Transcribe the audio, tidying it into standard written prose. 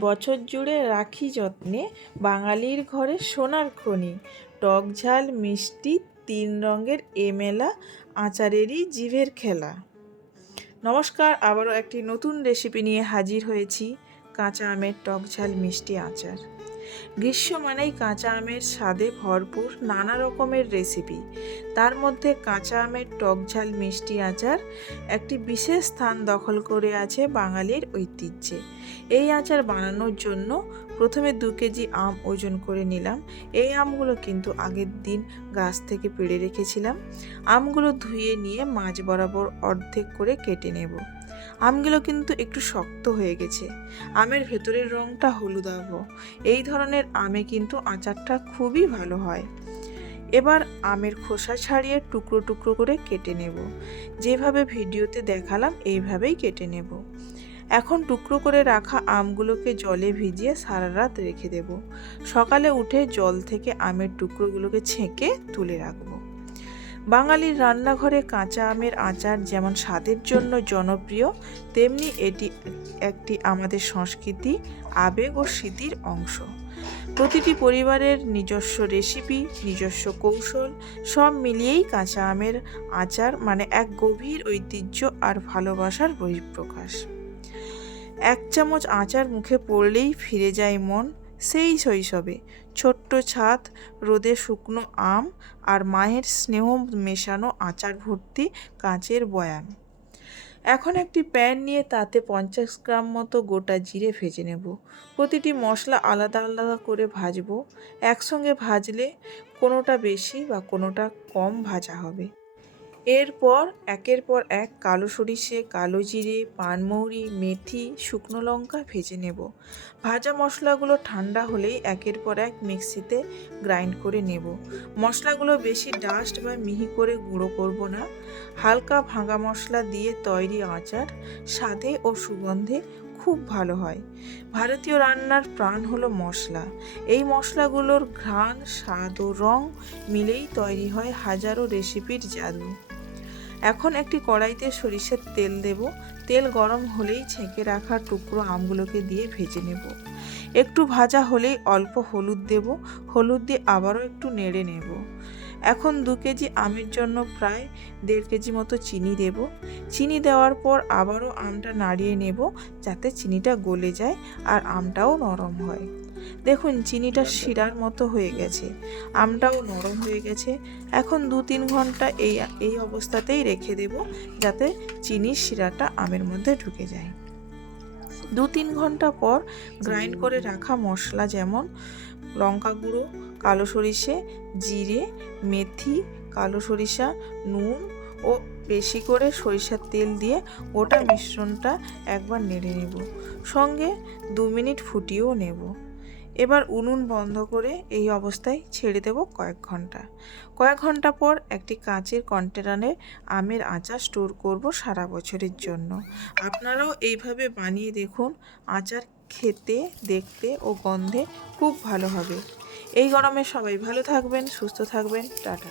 বছর জুড়ে রাখি যত্নে বাঙালির ঘরে সোনার খনি। টক ঝাল মিষ্টি 3 রঙের এ মেলা, আচারেরই জিভের খেলা। নমস্কার, আবারও একটি নতুন রেসিপি নিয়ে হাজির হয়েছি। কাঁচা আমের টক ঝাল মিষ্টি আচার। গ্রীষ্ম মানেই কাঁচা আমের স্বাদে ভরপুর নানা রকমের রেসিপি। তার মধ্যে কাঁচা আমের টক ঝাল মিষ্টি আচার একটি বিশেষ স্থান দখল করে আছে বাঙালির ঐতিহ্যে। এই আচার বানানোর জন্য প্রথমে 2 কেজি আম ওজন করে নিলাম। এই আমগুলো কিন্তু আগের দিন গাছ থেকে পেড়ে রেখেছিলাম। আমগুলো ধুয়ে নিয়ে মাঝ বরাবর অর্ধেক করে কেটে নেব। আমগুলো কিন্তু একটু শক্ত হয়ে গেছে, আমের ভেতরের রঙটা হলুদাভ। এই ধরনের আমে কিন্তু আচারটা খুবই ভালো হয়। এবার আমের খোসা ছাড়িয়ে টুকরো টুকরো করে কেটে নেব। যেভাবে ভিডিওতে দেখালাম এইভাবেই কেটে নেব। এখন টুকরো করে রাখা আমগুলোকে জলে ভিজিয়ে সারা রাত রেখে দেব। সকালে উঠে জল থেকে আমের টুকরোগুলোকে ছেঁকে তুলে রাখবো। বাঙালির রান্নাঘরে কাঁচা আমের আচার যেমন স্বাদের জন্য জনপ্রিয়, তেমনি এটি একটি আমাদের সংস্কৃতি, আবেগ ও স্মৃতির অংশ। প্রতিটি পরিবারের নিজস্ব রেসিপি, নিজস্ব কৌশল সব মিলিয়েই কাঁচা আমের আচার মানে এক গভীর ঐতিহ্য আর ভালোবাসার বহিঃপ্রকাশ। 1 চামচ আচার মুখে পড়লেই ফিরে যায় মন সেই শৈশবে। ছোট্ট ছাদ, রোদে শুকনো আম আর মায়ের স্নেহ মেশানো আচার ভর্তি কাঁচের বয়াম। এখন একটি প্যান নিয়ে তাতে 50 গ্রাম মতো গোটা জিরে ভেজে নেব। প্রতিটি মশলা আলাদা আলাদা করে ভাজবো। একসঙ্গে ভাজলে কোনোটা বেশি বা কোনোটা কম ভাজা হবে। এরপর একের পর এক কালো সরিষে, কালো জিরে, পানমৌরি, মেথি, শুকনো লঙ্কা ভেজে নেব। ভাজা মশলাগুলো ঠান্ডা হলেই একের পর এক মিক্সিতে গ্রাইন্ড করে নেব। মশলাগুলো বেশি ডাস্ট বা মিহি করে গুঁড়ো করব না। হালকা ভাঙা মশলা দিয়ে তৈরি আচার স্বাদে ও সুগন্ধে খুব ভালো হয়। ভারতীয় রান্নার প্রাণ হলো মশলা। এই মশলাগুলোর ঘ্রাণ, স্বাদ ও রং মিলেই তৈরি হয় হাজারো রেসিপির জাদু। এখন একটি কড়াইতে সরিষার তেল দেব। তেল গরম হলেই ছেঁকে রাখা টুকরো আমগুলোকে দিয়ে ভেজে নেব। একটু ভাজা হলেই অল্প হলুদ দেব। হলুদ দিয়ে আবারও একটু নেড়ে নেব। এখন 2 কেজি আমের জন্য প্রায় 1.5 কেজি মতো চিনি দেব। চিনি দেওয়ার পর আবারও আমটা নাড়িয়ে নেব যাতে চিনিটা গলে যায় আর আমটাও নরম হয়। দেখুন চিনিটা শিরার মতো হয়ে গেছে, আমটাও নরম হয়ে গেছে। এখন 2-3 ঘন্টা এই অবস্থাতেই রেখে দেব যাতে চিনির শিরাটা আমের মধ্যে ঢুকে যায়। 2-3 ঘন্টা পর গ্রাইন্ড করে রাখা মশলা যেমন লঙ্কা গুঁড়ো, কালো সরিষে, জিরে, মেথি, কালো সরিষা, নুন ও বেশি করে সরিষার তেল দিয়ে গোটা মিশ্রণটা একবার নেড়ে নেব। সঙ্গে 2 মিনিট ফুটিয়েও নেব। এবার উনুন বন্ধ করে এই অবস্থায় ছেড়ে দেব কয়েক ঘন্টা পর একটি কাঁচের কন্টেনারে আমের আচার স্টোর করব সারা বছরের জন্য। আপনারাও এইভাবে বানিয়ে দেখুন, আচার খেতে, দেখতে ও গন্ধে খুব ভালো হবে। এই গরমে সবাই ভালো থাকবেন, সুস্থ থাকবেন। টাটা।